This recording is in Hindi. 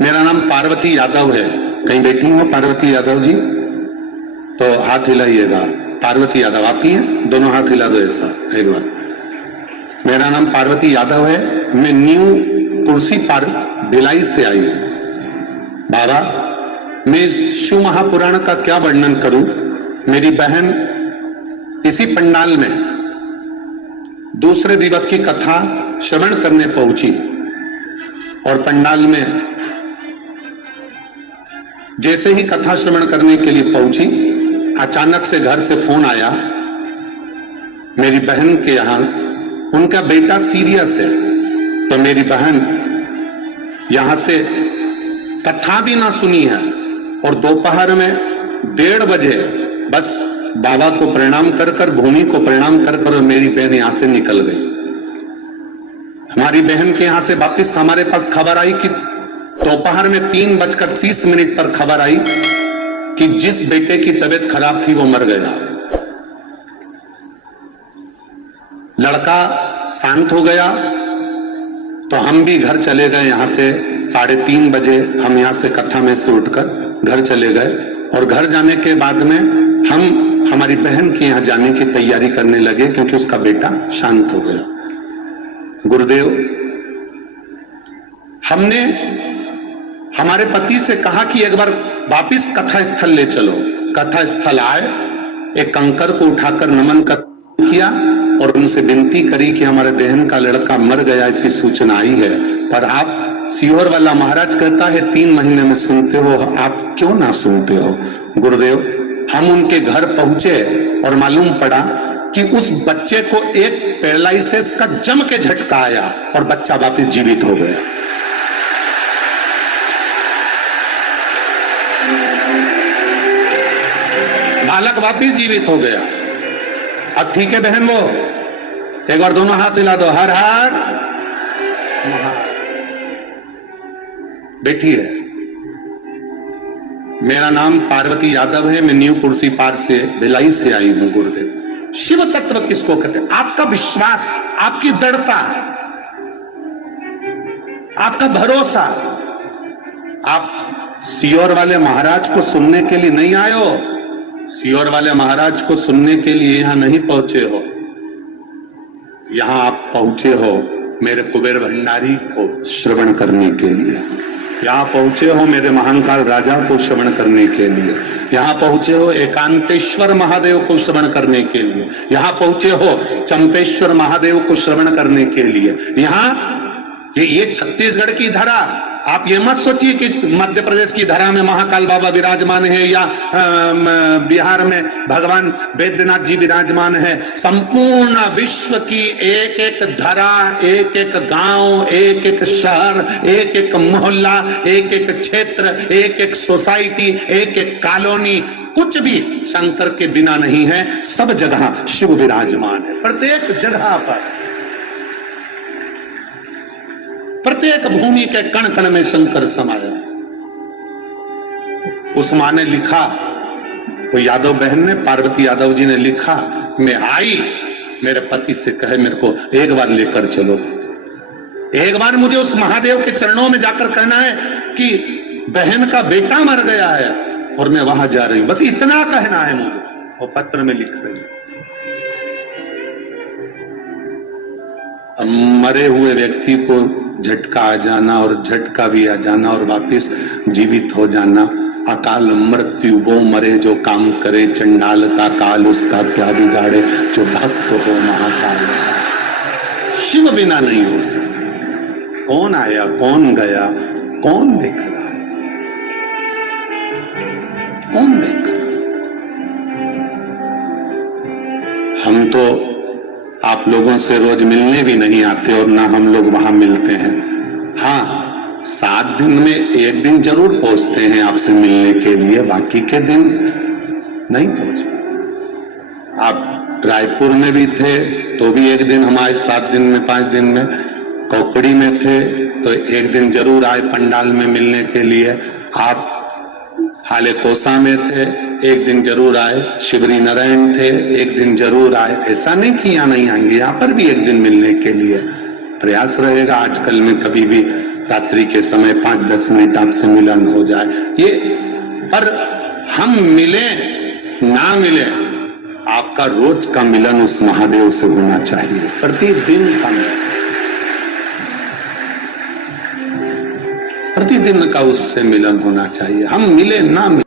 मेरा नाम पार्वती यादव है। कहीं बैठी हो पार्वती यादव जी? तो हाथ हिलाइएगा। पार्वती यादव आपकी है? दोनों हाथ हिला दो ऐसा एक बार। मेरा नाम पार्वती यादव है। मैं न्यू कुर्सी पार्क भिलाई से आई हूं। बाबा, मैं इस शिव महापुराण का क्या वर्णन करूं। मेरी बहन इसी पंडाल में दूसरे दिवस की कथा श्रवण करने पहुंची और पंडाल में जैसे ही कथा श्रवण करने के लिए पहुंची, अचानक से घर से फोन आया मेरी बहन के यहां उनका बेटा सीरियस है। तो मेरी बहन यहां से कथा भी ना सुनी है और दोपहर में 1:30 बजे बस बाबा को प्रणाम कर भूमि को प्रणाम कर मेरी बहन यहां से निकल गई। हमारी बहन के यहां से वापिस हमारे पास खबर आई कि दोपहर में 3:30 पर खबर आई कि जिस बेटे की तबीयत खराब थी वो मर गया। लड़का शांत हो गया तो हम भी घर चले गए। यहां से 3:30 बजे हम यहां से कथा में से उठकर घर चले गए और घर जाने के बाद में हम हमारी बहन के यहां जाने की तैयारी करने लगे क्योंकि उसका बेटा शांत हो गया। गुरुदेव, हमने हमारे पति से कहा कि एक बार वापिस कथा स्थल ले चलो। कथा स्थल आए, एक कंकर को उठाकर नमन किया और उनसे विनती करी कि हमारे बहन का लड़का मर गया, ऐसी सूचना आई है, पर आप सीहोर वाला महाराज कहता है 3 महीने में सुनते हो, आप क्यों ना सुनते हो। गुरुदेव, हम उनके घर पहुंचे और मालूम पड़ा कि उस बच्चे को एक पैरालिसिस का जम के झटका आया और बच्चा वापस जीवित हो गया। बालक वापिस जीवित हो गया। अब ठीक है बहन, वो एक बार दोनों हाथ हिला दो। हर हर बैठी है। मेरा नाम पार्वती यादव है। मैं न्यू कुर्सी पार से भिलाई से आई हूं। गुरुदेव, शिव तत्व किसको कहते हैं? आपका विश्वास, आपकी दृढ़ता, आपका भरोसा। आप सीहोर वाले महाराज को सुनने के लिए नहीं आए हो। सीहोर वाले महाराज को सुनने के लिए यहां नहीं पहुंचे हो। यहां आप पहुंचे हो मेरे कुबेर भंडारी को श्रवण करने के लिए। यहां पहुंचे हो मेरे महाकाल राजा को श्रवण करने के लिए। यहां पहुंचे हो एकांतेश्वर महादेव को श्रवण करने के लिए। यहां पहुंचे हो चंपेश्वर महादेव को श्रवण करने के लिए। यहां ये छत्तीसगढ़ की धरा, आप ये मत सोचिए कि मध्य प्रदेश की धरा में महाकाल बाबा विराजमान है या बिहार में भगवान वैद्यनाथ जी विराजमान है। संपूर्ण विश्व की एक एक धरा, एक एक गांव, एक एक शहर, एक एक मोहल्ला, एक एक क्षेत्र, एक एक सोसाइटी, एक एक कॉलोनी, कुछ भी शंकर के बिना नहीं है। सब जगह शिव विराजमान है। प्रत्येक जगह पर, प्रत्येक भूमि के कण कण में शंकर समाया। उस मां ने लिखा, वो यादव बहन ने, पार्वती यादव जी ने लिखा, मैं आई, मेरे पति से कहे मेरे को एक बार लेकर चलो। एक बार मुझे उस महादेव के चरणों में जाकर कहना है कि बहन का बेटा मर गया है और मैं वहां जा रही हूं। बस इतना कहना है मुझे। वो पत्र में लिख रही है। मरे हुए व्यक्ति को झटका आ जाना और झटका भी आ जाना और वापिस जीवित हो जाना, अकाल मृत्यु वो मरे जो काम करे, चंडाल का काल उसका क्या बिगाड़े, जो भक्त हो महाकाल। शिव बिना नहीं हो सकता। कौन आया, कौन गया, कौन देख रहा, कौन देख रहा। हम तो आप लोगों से रोज मिलने भी नहीं आते और ना हम लोग वहां मिलते हैं। हाँ, 7 दिन में 1 दिन जरूर पहुंचते हैं आपसे मिलने के लिए, बाकी के दिन नहीं पहुंच। आप रायपुर में भी थे तो भी 1 दिन हमारे 7 दिन में 5 दिन में, कोकड़ी में थे तो 1 दिन जरूर आए पंडाल में मिलने के लिए। आप हाले कोसा में थे, 1 दिन जरूर आए। शिवरी नारायण थे, 1 दिन जरूर आए। ऐसा नहीं कि यहाँ नहीं आएंगे, यहाँ पर भी 1 दिन मिलने के लिए प्रयास रहेगा। आजकल में कभी भी रात्रि के समय 5-10 मिनट आपसे मिलन हो जाए, ये पर हम मिले ना मिले, आपका रोज का मिलन उस महादेव से होना चाहिए, प्रतिदिन का मिलन, प्रतिदिन का उससे मिलन होना चाहिए। हम मिले ना मिले